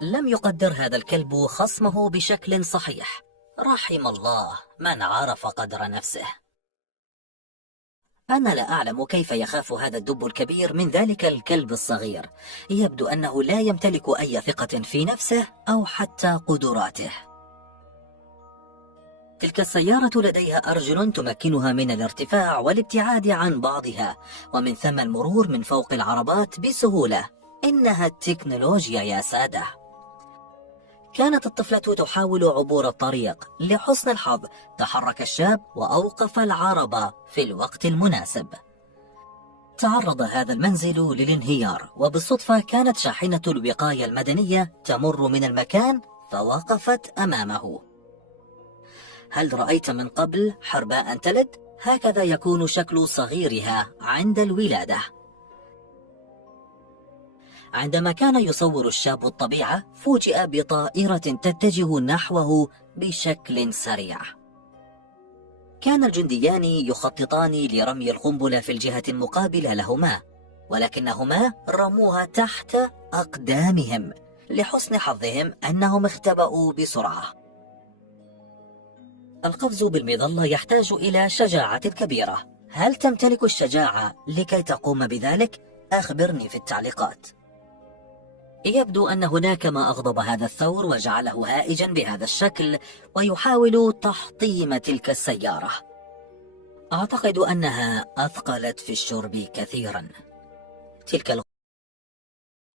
لم يقدر هذا الكلب خصمه بشكل صحيح. رحم الله من عرف قدر نفسه. أنا لا أعلم كيف يخاف هذا الدب الكبير من ذلك الكلب الصغير. يبدو أنه لا يمتلك أي ثقة في نفسه أو حتى قدراته. تلك السيارة لديها أرجل تمكنها من الارتفاع والابتعاد عن بعضها، ومن ثم المرور من فوق العربات بسهولة. إنها التكنولوجيا يا سادة. كانت الطفلة تحاول عبور الطريق. لحسن الحظ تحرك الشاب وأوقف العربة في الوقت المناسب. تعرض هذا المنزل للانهيار، وبالصدفة كانت شاحنة الوقاية المدنية تمر من المكان فوقفت أمامه. هل رأيت من قبل حرباء تلد؟ هكذا يكون شكل صغيرها عند الولادة. عندما كان يصور الشاب الطبيعة، فوجئ بطائرة تتجه نحوه بشكل سريع. كان الجنديان يخططان لرمي القنبلة في الجهة المقابلة لهما، ولكنهما رموها تحت أقدامهم. لحسن حظهم أنهم اختبأوا بسرعة. القفز بالمظلة يحتاج إلى شجاعة كبيرة. هل تمتلك الشجاعة لكي تقوم بذلك؟ أخبرني في التعليقات. يبدو أن هناك ما أغضب هذا الثور وجعله هائجا بهذا الشكل، ويحاول تحطيم تلك السيارة. أعتقد أنها أثقلت في الشرب كثيرا. تلك